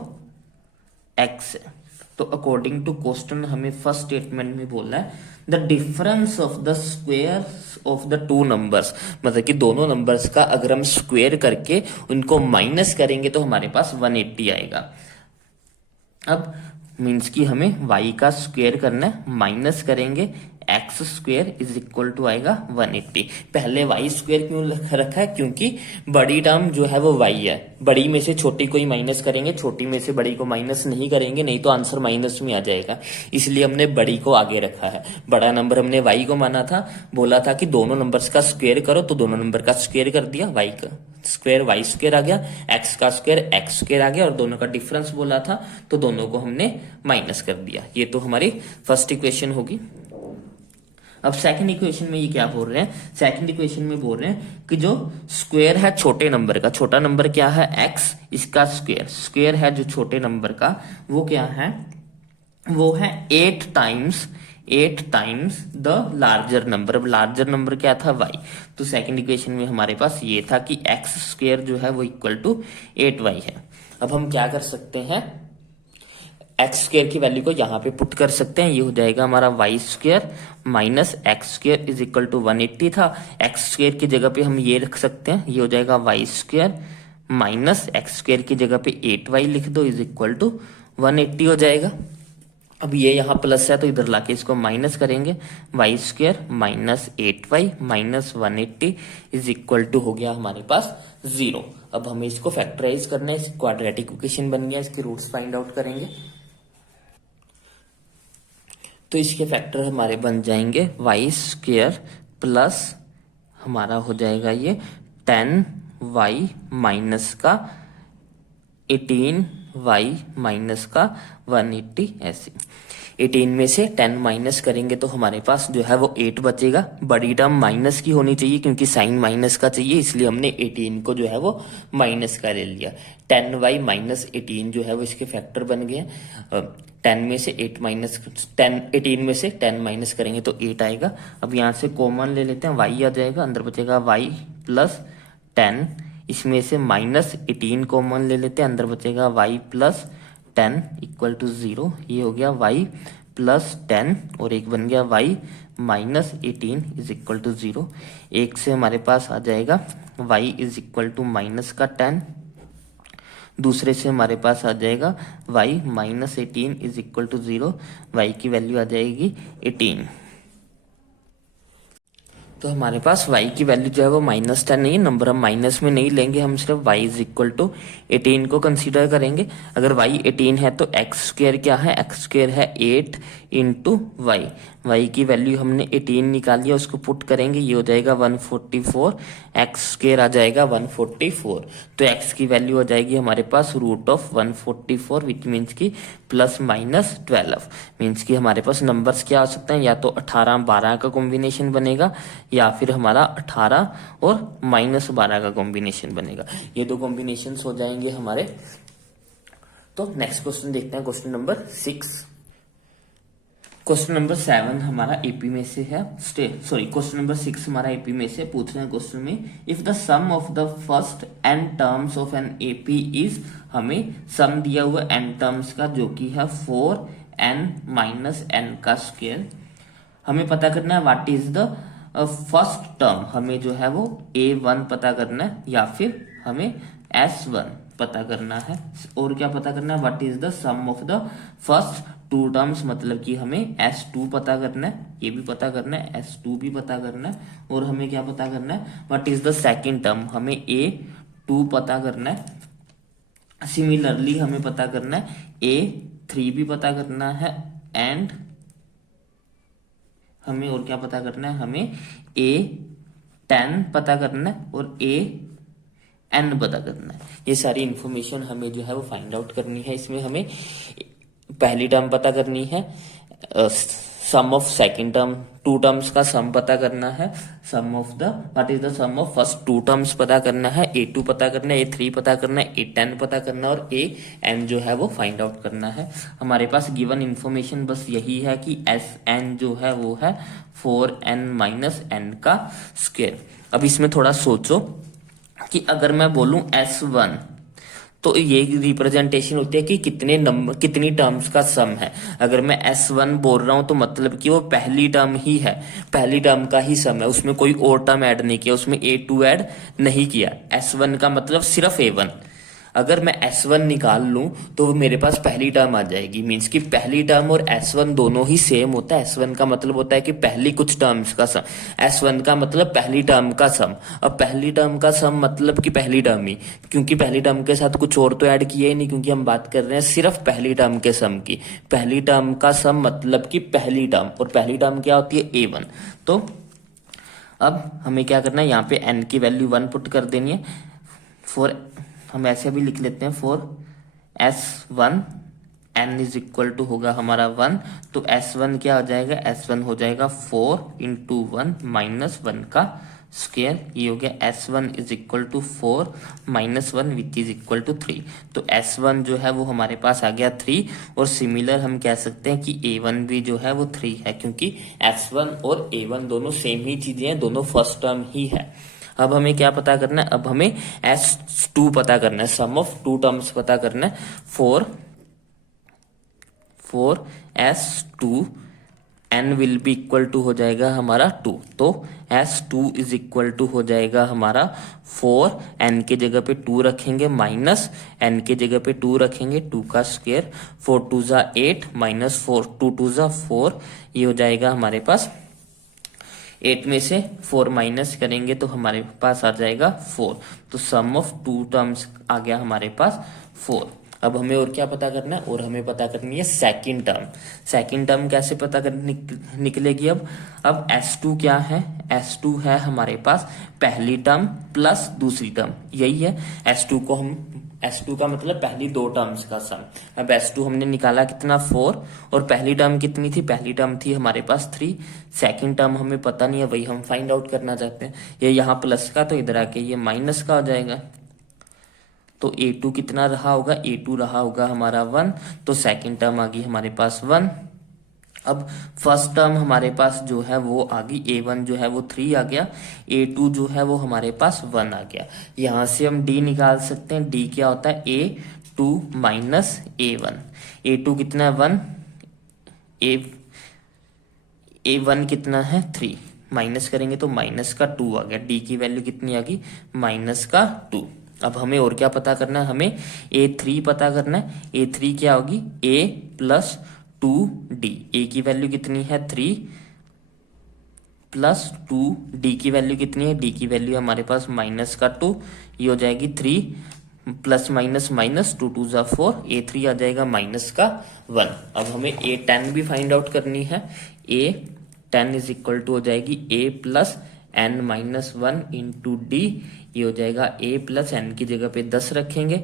x है। तो अकॉर्डिंग टू क्वेश्चन हमें फर्स्ट स्टेटमेंट में बोला है the difference of the square of the two numbers, मतलब कि दोनों नंबर्स का अगर हम स्क्वायर करके उनको माइनस करेंगे तो हमारे पास 180 आएगा। अब मीन्स कि हमें y का स्क्वायर करना है, माइनस करेंगे X square is equal to आएगा 180। पहले y स्क्वायर क्यों रखा है? क्योंकि बड़ी टर्म जो है वो y है, बड़ी में से छोटी को ही माइनस करेंगे, छोटी में से बड़ी को माइनस नहीं करेंगे, नहीं तो आंसर माइनस में आ जाएगा, इसलिए हमने बड़ी को आगे रखा है। बड़ा नंबर हमने y को माना था, बोला था कि दोनों नंबर्स का स्क्वायर करो, तो दोनों नंबर का स्क्वायर कर दिया, y का स्क्वायर y स्क्वायर आ गया, x का स्क्वायर x स्क्वायर आ गया, और दोनों का डिफरेंस बोला था तो दोनों को हमने माइनस कर दिया। ये तो हमारी फर्स्ट इक्वेशन होगी। अब सेकंड इक्वेशन में ये क्या बोल रहे हैं? सेकंड इक्वेशन में बोल रहे हैं कि जो स्क्वायर है छोटे नंबर का, छोटा नंबर क्या है x, इसका स्क्वायर है जो छोटे नंबर का वो क्या है, वो है 8 टाइम्स द लार्जर नंबर। अब लार्जर नंबर क्या था? y। तो सेकंड इक्वेशन में हमारे पास ये था कि x स्क्वायर जो है वो इक्वल टू 8y है। अब हम क्या कर सकते हैं, एक्स स्क्वायर की वैल्यू को यहाँ पे पुट कर सकते हैं, ये हो जाएगा हमारा Y square minus X square is equal to 180 था। एक्स स्क्वायर की जगह पे हम ये रख सकते हैं, ये हो जाएगा Y square minus X square की जगह पे 8y लिख दो इज इक्वल टू 180 हो जाएगा। अब ये यहाँ प्लस है तो इधर लाके इसको माइनस करेंगे, Y square minus 8y minus 180 is equal to हो गया हमारे पास 0। अब हमें इसको फैक्टराइज करना है, क्वाड्रेटिक इक्वेशन बन गया, इसके रूट्स फाइंड आउट करेंगे। तो इसके फैक्टर हमारे बन जाएंगे वाई स्क्वायर प्लस हमारा हो जाएगा ये 10y माइनस का 18y माइनस का 180, ऐसे 18 में से 10 माइनस करेंगे तो हमारे पास जो है वो 8 बचेगा। बड़ी टर्म माइनस की होनी चाहिए क्योंकि साइन माइनस का चाहिए, इसलिए हमने 18 को जो है वो माइनस का ले लिया। 10y माइनस 18 जो है वो इसके फैक्टर बन गए। 10 में से 8 माइनस 10, 18 में से 10 माइनस करेंगे तो 8 आएगा। अब यहाँ से कॉमन ले लेते हैं, y आ जाएगा, अंदर बचेगा y प्लस 10, इसमें से माइनस 18 कॉमन ले लेते हैं, अंदर बचेगा y प्लस 10 इक्वल टू 0। ये हो गया y प्लस 10 और एक बन गया y minus 18 is equal to 0। एक से हमारे पास आ जाएगा y is equal to minus का 10, दूसरे से हमारे पास आ जाएगा y minus 18 is equal to 0, y की वैल्यू आ जाएगी 18। तो हमारे पास y की वैल्यू जो है वो माइनस 10 नहीं है, नंबर हम माइनस में नहीं लेंगे, हम सिर्फ y इज इक्वल टू 18 को कंसीडर करेंगे। अगर y 18 है तो एक्स स्क्वेयर क्या है, एक्स स्क्वेयर है 8 इंटू वाई। y की वैल्यू हमने 18 निकाली है, उसको पुट करेंगे, ये हो जाएगा 144, एक्स स्क्वेयर आ जाएगा 144। तो x की वैल्यू हो जाएगी हमारे पास रूट ऑफ 144 विच मीन्स की प्लस माइनस 12। मीन्स की हमारे पास नंबर्स क्या हो सकते हैं, या तो 18 12 का कॉम्बिनेशन बनेगा या फिर हमारा 18 और माइनस 12 का कॉम्बिनेशन बनेगा। ये दो कॉम्बिनेशन हो जाएंगे हमारे। तो नेक्स्ट क्वेश्चन देखते हैं, क्वेश्चन नंबर 6। क्वेश्चन नंबर 7 हमारा एपी में से है, क्वेश्चन नंबर 6 हमारा एपी में से पूछ रहे हैं क्वेश्चन में, if the sum of the first n terms of an AP is, हमें सम दिया हुआ n टर्म्स का जो कि है 4n माइनस n का स्क्वायर। हमें पता करना है what is the first term, हमें जो है वो a1 पता करना है या फिर हमें s1 पता करना है, और क्या पता करना है, what is the sum of the first two terms, मतलब कि हमें s2 पता करना है, ये भी पता करना है, s2 भी पता करना है, और हमें क्या पता करना है, what is the second term, हमें a2 पता करना है। सिमिलरली हमें पता करना है a3 भी पता करना है, एंड हमें और क्या पता करना है, हमें a10 पता करना है और an पता करना है। ये सारी इंफॉर्मेशन हमें जो है वो फाइंड आउट करनी है। इसमें हमें पहली टर्म पता करनी है, sum of second term, two terms का सम पता करना है, sum of the what is the sum of first two terms पता करना है, a2 पता करना है, a3 पता करना है, a10 पता करना है और an जो है वो फाइंड आउट करना है। हमारे पास गिवन इंफॉर्मेशन बस यही है कि sn जो है वो है 4n माइनस n का स्क्वायर। अब इसमें थोड़ा सोचो कि अगर मैं बोलूं s1 तो ये रिप्रेजेंटेशन होती है कि कितनी टर्म्स का सम है। अगर मैं s1 बोल रहा हूं तो मतलब कि वो पहली टर्म ही है, पहली टर्म का ही सम है, उसमें कोई और टर्म ऐड नहीं किया, उसमें a2 ऐड नहीं किया। s1 का मतलब सिर्फ a1। अगर मैं s1 निकाल लूं तो वो मेरे पास पहली टर्म आ जाएगी। मींस कि पहली टर्म और s1 दोनों ही सेम होता है। s1 का मतलब होता है कि पहली कुछ टर्म्स का सम, s1 का मतलब पहली टर्म का सम। अब पहली टर्म का सम मतलब कि पहली टर्म ही, क्योंकि पहली टर्म के साथ कुछ और तो ऐड किया ही नहीं, क्योंकि हम बात कर रहे हैं सिर्फ पहली टर्म के सम की। पहली टर्म का सम मतलब कि पहली टर्म, और पहली टर्म क्या होती है, a1। तो अब हमें क्या करना है, यहाँ पे n की वैल्यू 1 पुट कर देनी है। फॉर हम ऐसे भी लिख लेते हैं, for s1 n is equal to होगा हमारा 1, तो s1 क्या हो जाएगा, s1 हो जाएगा 4 इंटू 1 माइनस 1 का स्क्वायर। ये हो गया s1 is equal to 4 minus 1 which is equal to 3। तो s1 जो है वो हमारे पास आ गया 3, और सिमिलर हम कह सकते हैं कि a1 भी जो है वो 3 है, क्योंकि s1 और a1 दोनों सेम ही चीजें हैं, दोनों फर्स्ट टर्म ही है। अब हमें क्या पता करना है, अब हमें s2 पता करना है, सम ऑफ टू टर्म्स पता करना है। 4 s2 n will be equal to हो जाएगा हमारा 2, तो s2 इज इक्वल टू हो जाएगा हमारा 4, n के जगह पे 2 रखेंगे, माइनस n के जगह पे 2 रखेंगे, 2 का स्क्वायर, 4 2 जा 8 माइनस 4 2 2 जा 4, ये हो जाएगा हमारे पास 8 में से 4 माइनस करेंगे तो हमारे पास आ जाएगा 4। तो सम ऑफ टू टर्म्स आ गया हमारे पास 4। अब हमें और क्या पता करना है, और हमें पता करनी है सेकंड टर्म। सेकंड टर्म कैसे पता कर निकलेगी, अब s2 क्या है, s2 है हमारे पास पहली टर्म प्लस दूसरी टर्म, यही है। s2 का मतलब पहली दो टर्म्स का सम। अब s2 हमने निकाला कितना 4, और पहली टर्म कितनी थी, पहली टर्म थी हमारे पास 3, सेकंड टर्म हमें पता नहीं है, वही हम फाइंड आउट करना चाहते हैं। ये यहाँ प्लस का, तो इधर आके ये माइनस का हो जाएगा। तो a2 कितना रहा होगा, a2 रहा होगा हमारा 1, तो सेकंड टर्म आ गई हमारे पास 1। अब फर्स्ट टर्म हमारे पास जो है वो आ गई, a1 जो है वो 3 आ गया, a2 जो है वो हमारे पास 1 आ गया। यहां से हम d निकाल सकते हैं, d क्या होता है, a2 माइनस a1। a2 कितना है 1, A1 कितना है 3, माइनस करेंगे तो माइनस का 2 आ गया। डी की वैल्यू कितनी आ गई माइनस का 2। अब हमें और क्या पता करना है, हमें A3 पता करना है। A3 क्या होगी A प्लस 2D। A की वैल्यू कितनी है 3 प्लस 2, डी की वैल्यू कितनी है, डी की वैल्यू हमारे पास माइनस का 2, ये हो जाएगी 3 प्लस माइनस माइनस 2 2 जा 4, A3 आ जाएगा माइनस का 1। अब हमें A10 भी फाइंड आउट करनी है। A10 इज इक्वल टू हो जाएगी A plus n minus 1 into D, ये हो जाएगा A प्लस n की जगह पे 10 रखेंगे,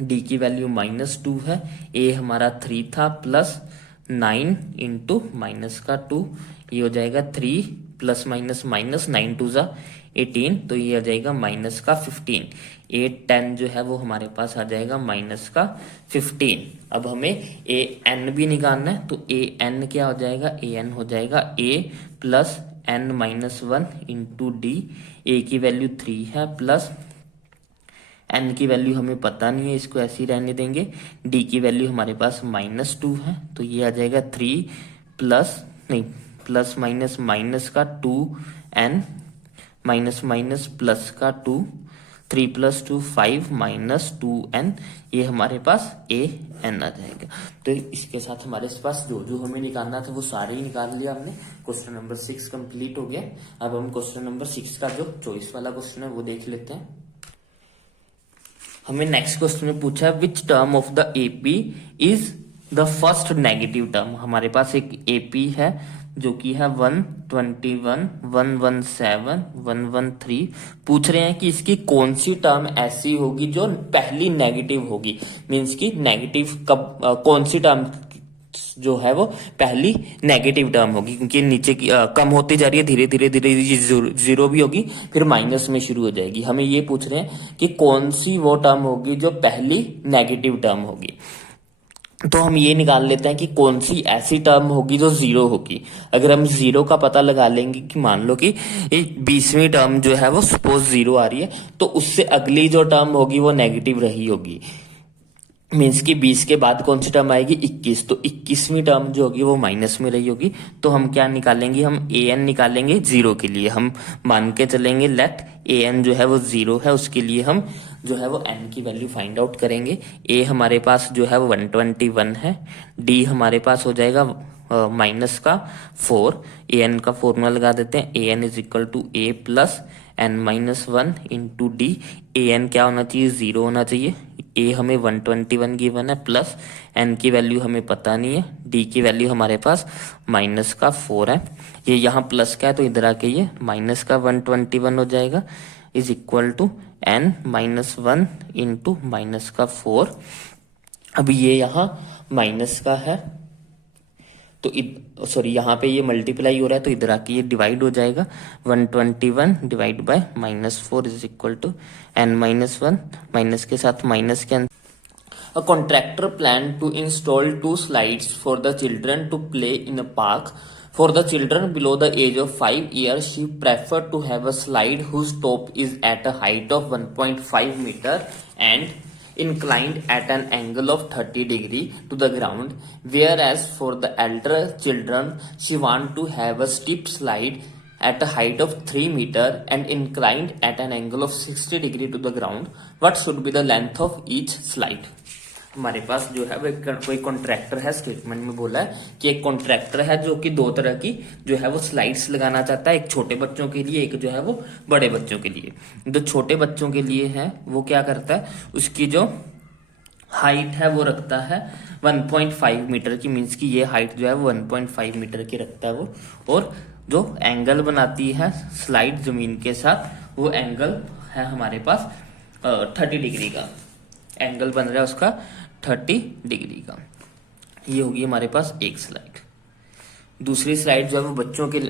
डी की वैल्यू माइनस 2 है, A हमारा 3 था प्लस 9 इंटू माइनस का 2, ये हो जाएगा 3 प्लस माइनस माइनस 9 2 जा 18, तो ये आ जाएगा माइनस का 15। A10 जो है वो हमारे पास आ जाएगा माइनस का 15। अब हमें AN भी निकालना है, तो AN क्या हो जाएगा, AN हो जाएगा A plus n minus 1 into D, A की वैल्यू 3 है प्लस n की वैल्यू हमें पता नहीं है, इसको ऐसे ही रहने देंगे। d की वैल्यू हमारे पास माइनस 2 है, तो ये आ जाएगा 3 प्लस नहीं प्लस माइनस माइनस का 2n माइनस माइनस प्लस का 2, 3 प्लस 2 5 माइनस 2n, ये हमारे पास an आ जाएगा। तो इसके साथ हमारे पास जो जो हमें निकालना था वो सारे ही निकाल लिया हमने। क्वेश्चन नंबर 6 कंप्लीट हो गया। अब हम क्वेश्चन नंबर 6 का जो चॉइस वाला क्वेश्चन है वो देख लेते हैं। हमें नेक्स्ट क्वेश्चन में पूछा which term of the AP is the first negative term. हमारे पास एक एपी है जो कि है 121 117 113। पूछ रहे हैं कि इसकी कौन सी टर्म ऐसी होगी जो पहली नेगेटिव होगी, मींस की नेगेटिव कब कौन सी टर्म जो है वो पहली नेगेटिव टर्म होगी, क्योंकि नीचे की कम होती जा रही है धीरे धीरे धीरे, जीरो भी होगी फिर माइनस में शुरू हो जाएगी। हमें ये पूछ रहे हैं कि कौन सी वो टर्म होगी जो पहली नेगेटिव टर्म होगी। तो हम ये निकाल लेते हैं कि कौन सी ऐसी टर्म होगी जो जीरो होगी। अगर हम जीरो का पता लगा लेंगे कि मान लो कि 20वीं टर्म जो है वो सपोज जीरो आ रही है, तो उससे अगली जो टर्म होगी वो नेगेटिव रही होगी, मीन्स की 20 के बाद कौन सी टर्म आएगी 21, तो 21वीं टर्म जो होगी वो माइनस में रही होगी। तो हम क्या निकालेंगे, हम an निकालेंगे जीरो के लिए। हम मान के चलेंगे लेट an जो है वो जीरो है, उसके लिए हम जो है वो n की वैल्यू फाइंड आउट करेंगे। a हमारे पास जो है वो 121 है, d हमारे पास हो जाएगा माइनस का 4, an का फॉर्मूला लगा देते हैं, an is equal to a plus n minus 1 into D. an क्या होना चाहिए, जीरो होना चाहिए। a हमें 121 गिवन है प्लस n की वैल्यू हमें पता नहीं है, d की वैल्यू हमारे पास माइनस का 4 है। ये यहाँ प्लस का है तो इधर आके ये माइनस का 121 हो जाएगा, is equal to n minus 1 into minus का 4। अभी ये यहाँ माइनस का है तो सॉरी यहाँ पे ये मल्टीप्लाई हो रहा है तो इधर आके ये डिवाइड हो जाएगा। 121 divide by minus 4 is equal to n minus 1, minus के साथ माइनस के अंदर। A contractor planned to install 2 slides for the children to play in a park. For the children below the age of 5 years, she preferred to have a slide whose top is at a height of 1.5 meter and inclined at an angle of 30 degree to the ground, whereas for the elder children she want to have a steep slide at a height of 3 meter and inclined at an angle of 60 degree to the ground. What should be the length of each slide? हमारे पास जो है वो कोई कॉन्ट्रैक्टर है, स्टेटमेंट में बोला है कि एक कॉन्ट्रैक्टर है जो कि 2 तरह की जो है वो स्लाइड्स लगाना चाहता है, एक छोटे बच्चों के लिए, एक जो है वो बड़े बच्चों के लिए। जो छोटे बच्चों के लिए है वो क्या करता है, उसकी जो हाइट है वो रखता है 1.5 मीटर की, मीन्स की ये हाइट जो है वो 1.5 मीटर की रखता है वो। और जो एंगल बनाती है स्लाइड जमीन के साथ वो एंगल है हमारे पास 30 डिग्री का एंगल बन रहा है उसका 30 डिग्री का। ये होगी हमारे पास एक स्लाइड। दूसरी स्लाइड जो है वो बच्चों के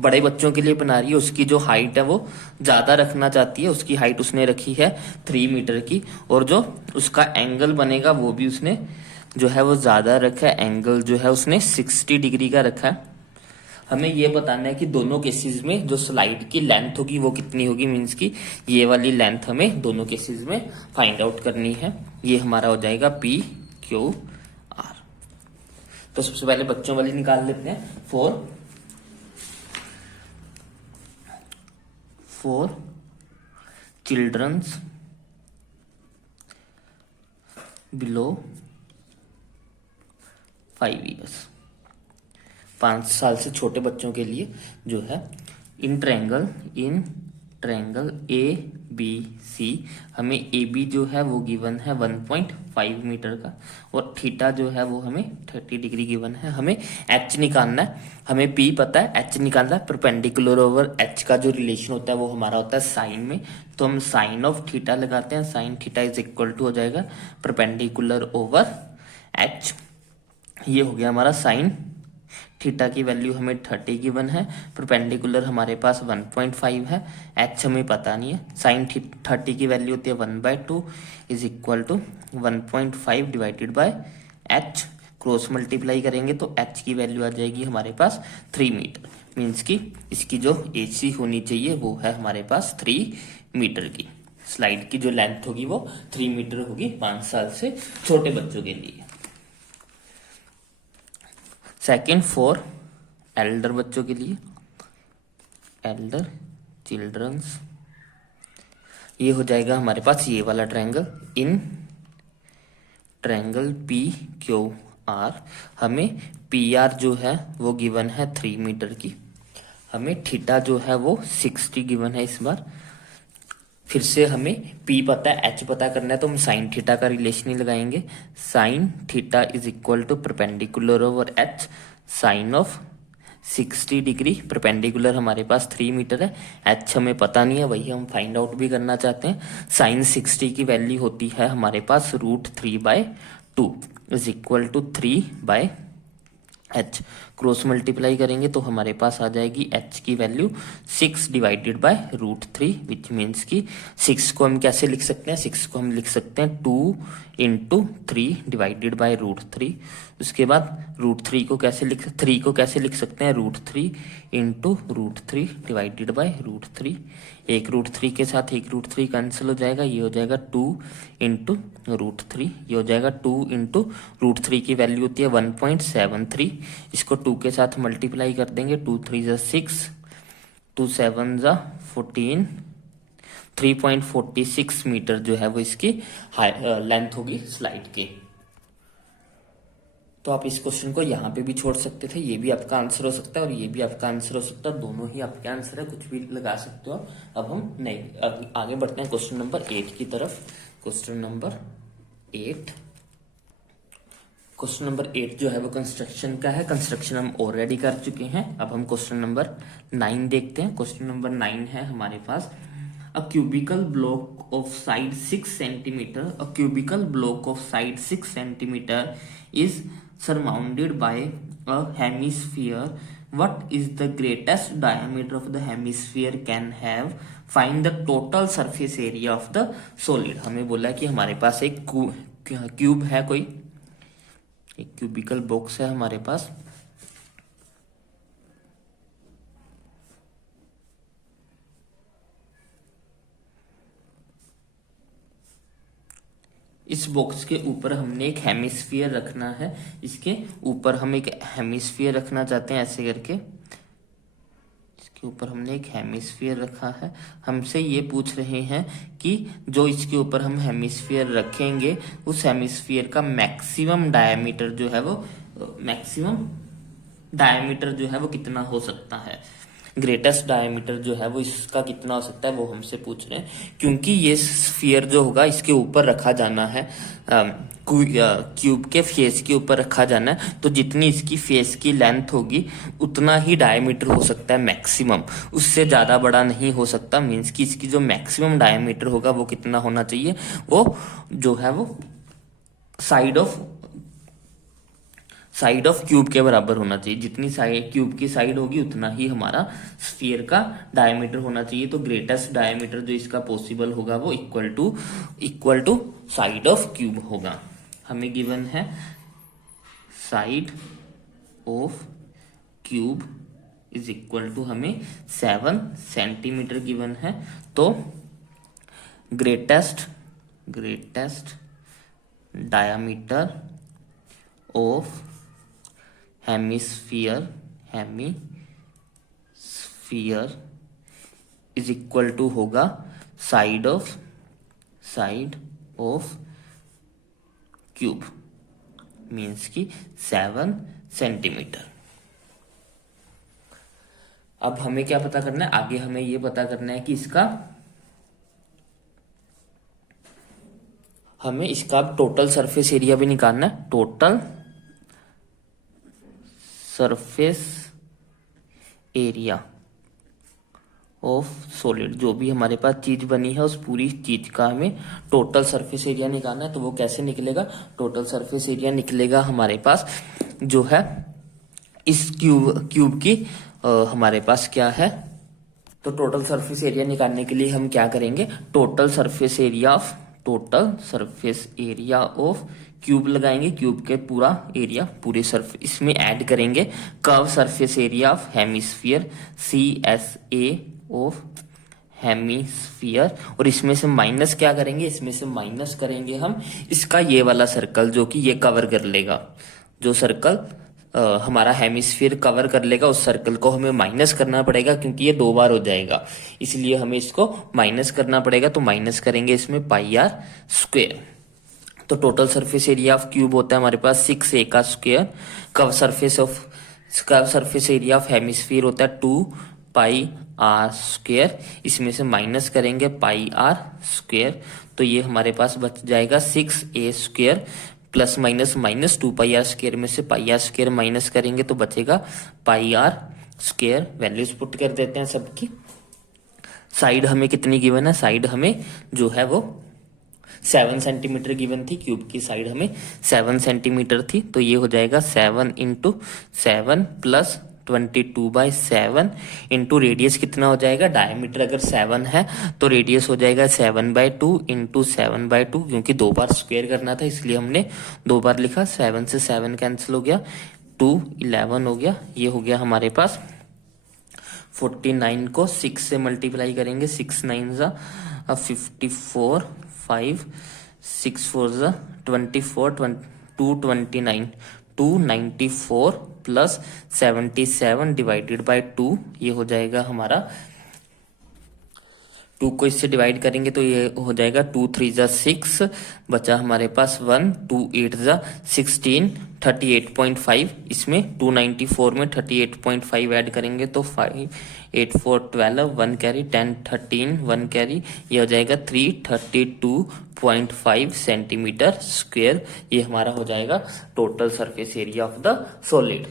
बड़े बच्चों के लिए बना रही है, उसकी जो हाइट है वो ज्यादा रखना चाहती है, उसकी हाइट उसने रखी है 3 मीटर की, और जो उसका एंगल बनेगा वो भी उसने जो है वो ज्यादा रखा है, एंगल जो है उसने 60 डिग्री का रखा है। हमें ये बताना है कि दोनों केसेस में जो स्लाइड की लेंथ होगी वो कितनी होगी, मीन्स की ये वाली लेंथ हमें दोनों केसेस में फाइंड आउट करनी है। ये हमारा हो जाएगा P Q R। तो सबसे पहले बच्चों वाली निकाल लेते हैं। फोर चिल्ड्रंस बिलो 5 ईयर्स, 5 साल से छोटे बच्चों के लिए जो है in triangle A B C, हमें ए बी जो है वो गिवन है 1.5 मीटर का, और थीटा जो है वो हमें 30 डिग्री गिवन है। हमें एच निकालना है, हमें पी पता है, एच निकालना है। परपेंडिकुलर ओवर एच का जो रिलेशन होता है वो हमारा होता है साइन में, तो हम साइन ऑफ थीटा लगाते हैं। Sine theta is equal to हो जाएगा परपेंडिकुलर ओवर एच। ये हो गया हमारा साइन थीटा की वैल्यू हमें 30 गिवन है, परपेंडिकुलर हमारे पास 1.5 है, एच हमें पता नहीं है। साइन 30 की वैल्यू होती है 1/2 is equal to 1.5 divided by H. Cross multiply करेंगे तो एच की वैल्यू आ जाएगी हमारे पास 3 मीटर। मीन्स की इसकी जो एसी होनी चाहिए वो है हमारे पास 3 मीटर की। स्लाइड की जो लेंथ होगी वो 3 मीटर होगी 5 साल से छोटे बच्चों के लिए। सेकेंड, फॉर एल्डर बच्चों के लिए, एल्डर चिल्ड्रंस, ये हो जाएगा हमारे पास ये वाला ट्रायंगल। इन ट्रायंगल पी क्यू आर हमें पी आर जो है वो गिवन है 3 मीटर की, हमें थीटा जो है वो 60 गिवन है। इस बार फिर से हमें P पता है, H पता करना है, तो हम साइन थीटा का रिलेशन ही लगाएंगे। Sine theta is equal to perpendicular over H, sine of 60 degree. Perpendicular हमारे पास 3 मीटर है, H हमें पता नहीं है, वही हम फाइंड आउट भी करना चाहते हैं। साइन 60 की वैल्यू होती है हमारे पास √3/2 is equal to 3/H। Cross multiply करेंगे तो हमारे पास आ जाएगी H की value 6 divided by √3, which means की 6 को हम कैसे लिख सकते हैं, 6 को हम लिख सकते हैं 2 × 3 डिवाइडेड बाय √3। उसके बाद √3 को कैसे लिख 3 को कैसे लिख सकते हैं, √3 × √3 डिवाइडेड बाय √3। एक √3 के साथ एक √3 कैंसिल हो जाएगा, ये हो जाएगा 2 × √3, ये हो जाएगा 2 × √3 की वैल्यू होती है 1.73। इसको 2 के साथ मल्टीप्लाई कर देंगे, 2 3 = 6, 2 7 = 14, 3.46 मीटर जो है वो इसकी लेंथ होगी स्लाइड के। तो आप इस क्वेश्चन को यहाँ पे भी छोड़ सकते थे, ये भी आपका आंसर हो सकता है और ये भी आपका आंसर हो सकता है, दोनों ही आपके आंसर है, कुछ भी लगा सकते हो। अब हम नहीं अब आगे बढ़ते हैं क्वेश्चन नंबर 8 की तरफ। क्वेश्चन नंबर 8 क्वेश्चन नंबर 8 जो है वो कंस्ट्रक्शन का है। कंस्ट्रक्शन हम ऑलरेडी कर चुके हैं। अब हम क्वेश्चन नंबर 9 देखते हैं। क्वेश्चन नंबर 9 है हमारे पास, a cubical block of side 6 centimetre, a cubical block of side 6 centimetre is surmounted by a hemisphere. What is the greatest diameter of the hemisphere can have? Find the total surface area of the solid. हमें बोला कि हमारे पास एक क्यूब है, कोई एक क्यूबिकल बॉक्स है हमारे पास। इस बॉक्स के ऊपर हमने एक हेमिस्फीयर रखना है, इसके ऊपर हम एक हेमिस्फीयर रखना चाहते हैं ऐसे करके। इसके ऊपर हमने एक हेमिस्फीयर रखा है, हमसे ये पूछ रहे हैं कि जो इसके ऊपर हम हेमिस्फीयर रखेंगे उस हेमिस्फीयर का मैक्सिमम डायमीटर जो है वो कितना हो सकता है, ग्रेटेस्ट डायमीटर जो है वो इसका कितना हो सकता है, वो हमसे पूछ रहे हैं। क्योंकि ये स्फीयर जो होगा इसके ऊपर रखा जाना है, क्यूब के फेस के ऊपर रखा जाना है, तो जितनी इसकी फेस की लेंथ होगी उतना ही डायमीटर हो सकता है मैक्सिमम, उससे ज्यादा बड़ा नहीं हो सकता। मीन्स कि इसकी जो मैक्सिमम डायमीटर होगा वो कितना होना चाहिए, वो जो है वो साइड ऑफ क्यूब के बराबर होना चाहिए। जितनी साइड क्यूब की साइड होगी उतना ही हमारा स्फीयर का डायमीटर होना चाहिए। तो ग्रेटेस्ट डायमीटर जो इसका पॉसिबल होगा वो equal to side of cube होगा। हमें गिवन है side of cube is equal to हमें 7 सेंटीमीटर गिवन है। तो greatest diameter of hemisphere is equal to होगा साइड ऑफ क्यूब, मीन्स की 7 सेंटीमीटर। अब हमें क्या पता करना है, आगे हमें ये पता करना है कि हमें इसका टोटल सरफेस एरिया भी निकालना है। Total surface area of solid, जो भी हमारे पास चीज बनी है उस पूरी चीज का हमें टोटल सरफेस एरिया निकालना है। तो वो कैसे निकलेगा, टोटल सरफेस एरिया निकलेगा हमारे पास जो है इस क्यूब की हमारे पास क्या है। तो टोटल सरफेस एरिया निकालने के लिए हम क्या करेंगे, total surface area of cube लगाएंगे, क्यूब के पूरा एरिया पूरे सरफेस, इसमें ऐड करेंगे curve surface area of hemisphere CSA of hemisphere, और इसमें से माइनस क्या करेंगे, इसमें से माइनस करेंगे हम इसका ये वाला सर्कल जो कि ये कवर कर लेगा, जो सर्कल हमारा हेमिस्फीयर कवर कर लेगा उस सर्कल को हमें माइनस करना पड़ेगा, क्योंकि ये 2 बार हो जाएगा, इसलिए हमें इसको माइनस करना पड़ेगा। तो माइनस करेंगे इसमें पाई आर स्क्वायर। तो total surface area of cube होता है हमारे पास 6a का square, curve surface area of hemisphere होता है 2 पाई आर स्क्वायर, इसमें से माइनस करेंगे पाई आर स्क्वायर, तो ये हमारे पास बच जाएगा 6a square plus minus 2 pi R square में से पाई आर स्क्वायर माइनस करेंगे तो बचेगा pi R square. Values put कर देते हैं सबकी। साइड हमें कितनी गिवन है, साइड हमें जो है वो 7 सेंटीमीटर गिवन थी, क्यूब की साइड हमें 7 सेंटीमीटर थी, तो ये हो जाएगा 7 इंटू 7 प्लस 22/7 इंटू रेडियस कितना हो जाएगा, डायमीटर अगर 7 है तो रेडियस हो जाएगा 7/2 इंटू 7/2, क्योंकि 2 बार स्क्वायर करना था इसलिए हमने 2 बार लिखा। 7 से 7 कैंसिल हो गया, 2 11 हो गया, ये हो गया हमारे पास 49 को 6 से मल्टीप्लाई करेंगे, 6 9 जा 54, 5 6 4 जा 24, 229, 294 प्लस 77 डिवाइडेड बाय 2, ये हो जाएगा हमारा 2 को इससे डिवाइड करेंगे तो ये हो जाएगा 2 3 जा 6, बचा हमारे पास 1, 2 8 जा 16, 38.5, इसमें 294 में 38.5 ऐड करेंगे तो 5 8 4 12, 1 कैरी 10 13, 1 कैरी, ये हो जाएगा 332.5 सेंटीमीटर स्क्वायर। ये हमारा हो जाएगा total surface area of the solid.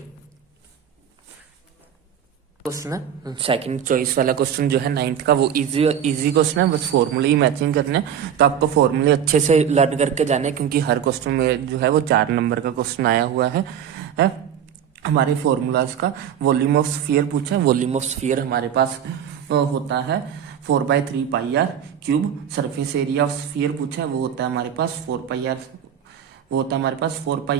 Question है सेकंड चॉइस वाला क्वेश्चन जो है 9th का, वो इजी क्वेश्चन है, बस फॉर्मूले ही मैचिंग करने हैं। तो आपको फॉर्मूले अच्छे से लर्न करके जाने, क्योंकि हर क्वेश्चन में जो है वो 4 नंबर का क्वेश्चन आया हुआ है। हमारे फॉर्मूलाज का वॉल्यूम ऑफ स्फीयर पूछा है, वॉल्यूम ऑफ स्फीयर हमारे पास होता है 4/3 pi R cube. Surface area of sphere पूछा है, वो होता है हमारे पास 4 पाई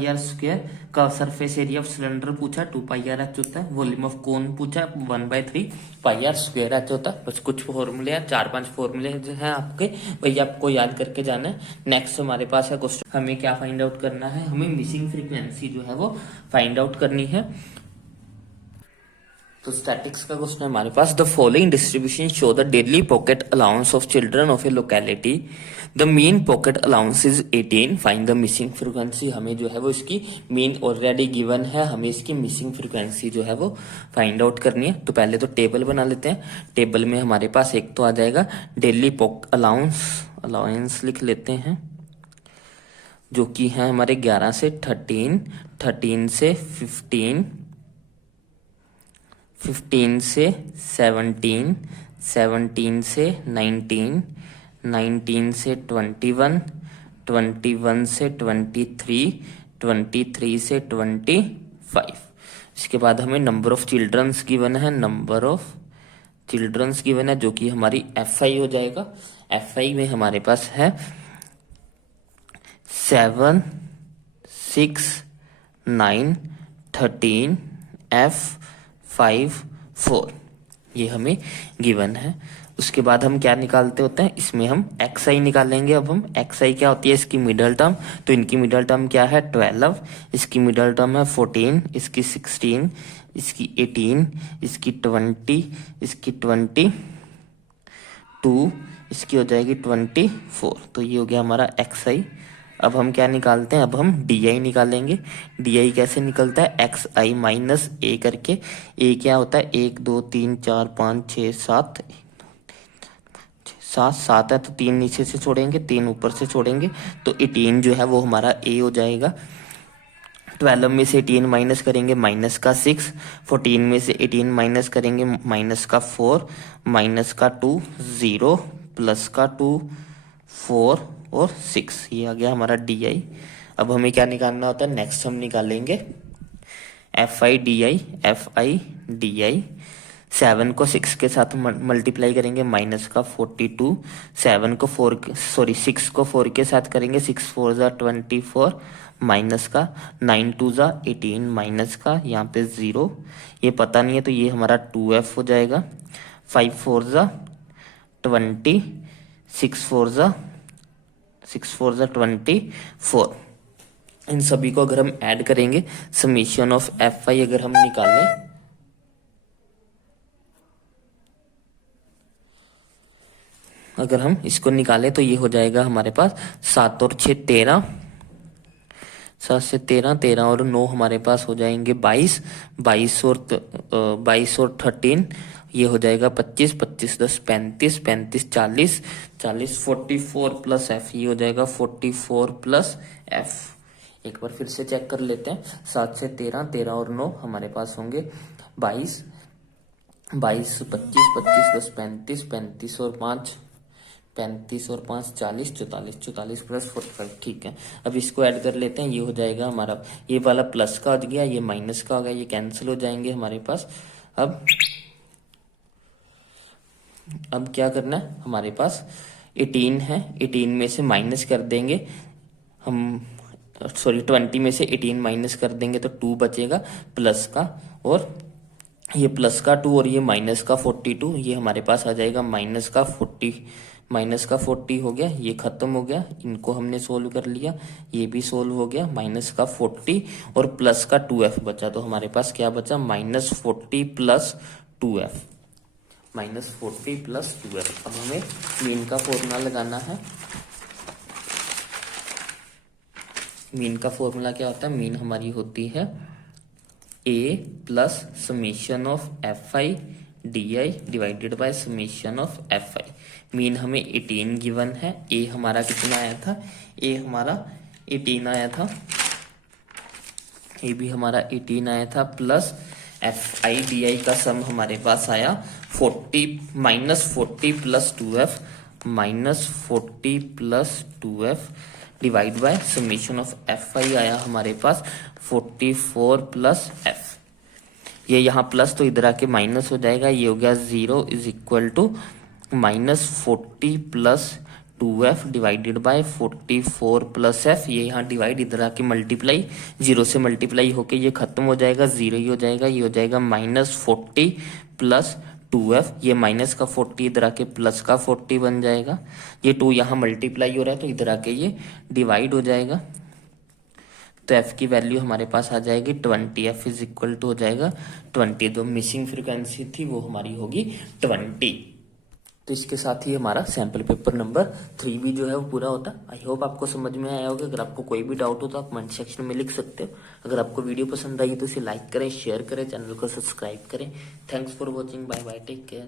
आर स्क्वायर। का सरफेस एरिया ऑफ सिलेंडर पूछा है 2 पाई आर एच होता है। वॉल्यूम ऑफ कोन पूछा है 1/3 पाई आर स्क्वायर एच होता है। बस कुछ फॉर्मूले हैं, 4-5 फॉर्मूले जो है आपके, वही आपको याद करके जाना है। नेक्स्ट हमारे पास है क्वेश्चन, हमें क्या फाइंड आउट करना है, हमें मिसिंग फ्रीक्वेंसी जो है वो फाइंड आउट करनी है। तो स्टैटिक्स का क्वेश्चन है हमारे पास, the following distribution show the daily pocket allowance of children of a locality, the mean pocket allowance is 18, find the missing frequency. हमें जो है वो इसकी मीन ऑलरेडी गिवन है, हमें इसकी मिसिंग फ्रीक्वेंसी जो है वो फाइंड आउट करनी है। तो पहले तो टेबल बना लेते हैं। टेबल में हमारे पास एक तो आ जाएगा डेली अलाउंस लिख लेते हैं, जो कि है हमारे 11 से 13, 13 से 15, 15 से 17, 17 से 19, 19 से 21, 21 से 23, 23 से 25। इसके बाद हमें नंबर ऑफ चिल्ड्रंस गिवन है, जो कि हमारी FI हो जाएगा। FI में हमारे पास है 7, 6, 9, 13, F 5 4, ये हमें गिवन है। उसके बाद हम क्या निकालते होते हैं, इसमें हम एक्स आई निकालेंगे। अब हम एक्स आई क्या होती है, इसकी मिडल टर्म, तो इनकी मिडल टर्म क्या है 12, इसकी मिडल टर्म है 14, इसकी 16, इसकी 18, इसकी 20, इसकी 22, इसकी हो जाएगी 24। तो ये हो गया हमारा एक्स आई। अब हम क्या निकालते हैं, अब हम डी आई निकालेंगे। डी आई कैसे निकलता है, एक्स आई माइनस ए करके। ए क्या होता है 1 2 3 4 5 6 7, 7 है तो 3 नीचे से छोड़ेंगे, 3 ऊपर से छोड़ेंगे, तो 18 जो है वो हमारा ए हो जाएगा। 12 में से 18 माइनस करेंगे माइनस का 6, 14 में से 18 माइनस करेंगे माइनस का 4, माइनस का 2, 0, प्लस का 2, 4 और 6। ये आ गया हमारा डी आई। अब हमें क्या निकालना होता है, नेक्स्ट हम निकालेंगे F I D I. F I D I 7 को 6 के साथ मल्टीप्लाई करेंगे माइनस का 42, 7 को 6 को 4 के साथ करेंगे 6 4 जा 24, माइनस का 9 2 जा 18, माइनस का यहाँ पे 0, ये पता नहीं है तो ये हमारा 2f हो जाएगा। 5 4 जा 20, 6 4 जा 24। इन सभी को अगर हम ऐड करेंगे, समेशन ऑफ एफ आई अगर हम निकालें, अगर हम इसको निकालें तो ये हो जाएगा हमारे पास 7 और 6 13, 7 से 13, 13 और 9 हमारे पास हो जाएंगे 22, 22 और 13 ये हो जाएगा 25, 25 10 35, 35 40, 40 44 प्लस एफ, ये हो जाएगा 44 प्लस एफ। एक बार फिर से चेक कर लेते हैं, 7 से 13, 13 और 9 हमारे पास होंगे 22, 22 25, 25 10 35, 35 और 5 35 और 5 40, 44, 44 प्लस 45। ठीक है, अब इसको ऐड कर लेते हैं, ये हो जाएगा हमारा, ये वाला प्लस का हो गया, ये माइनस का हो गया, ये कैंसिल हो जाएंगे हमारे पास। अब क्या करना है, हमारे पास 18 है, 18 में से माइनस कर देंगे हम, 20 में से 18 माइनस कर देंगे तो 2 बचेगा प्लस का, और ये प्लस का 2 और ये माइनस का 42, ये हमारे पास आ जाएगा माइनस का 40 हो गया, ये खत्म हो गया, इनको हमने सोल्व कर लिया, ये भी सोल्व हो गया, माइनस का 40 और प्लस का 2f बचा, तो हमारे पास क्या बचा -40 प्लस 2f, -40 प्लस 2f। अब हमें मीन का फॉर्मूला लगाना है। मीन का फॉर्मूला क्या होता है, मीन हमारी होती है a plus summation of F I D I divided by summation of F I. Mean हमें 18 गिवन है, a हमारा कितना आया था, a हमारा 18 आया था, a भी हमारा 18 आया था, plus F I D I का सम हमारे पास आया 40 -40 प्लस 2f, -40 प्लस 2f divide by summation of F I आया हमारे पास 44 प्लस एफ। ये यहाँ प्लस तो इधर आके माइनस हो जाएगा, ये हो गया 0 इज इक्वल टू -40 प्लस 2f divided by 44 plus f। ये यहाँ डिवाइड, इधर आके मल्टीप्लाई, 0 से मल्टीप्लाई होके ये खत्म हो जाएगा, 0 ही हो जाएगा, ये हो जाएगा -40 प्लस 2f, ये माइनस का 40 इधर आके प्लस का 40 बन जाएगा, ये 2 यहाँ मल्टीप्लाई हो रहा है तो इधर आके ये डिवाइड हो जाएगा, तो f की वैल्यू हमारे पास आ जाएगी 20, f इज इक्वल टू हो जाएगा 20। जो मिसिंग फ्रीक्वेंसी थी वो हमारी होगी 20। तो इसके साथ ही हमारा सैंपल पेपर नंबर 3 भी जो है वो पूरा होता है। आई होप आपको समझ में आया होगा। अगर आपको कोई भी डाउट हो तो आप कमेंट सेक्शन में लिख सकते हो। अगर आपको वीडियो पसंद आई तो इसे लाइक करें, शेयर करें, चैनल को सब्सक्राइब करें। Thanks for watching, bye bye, take care.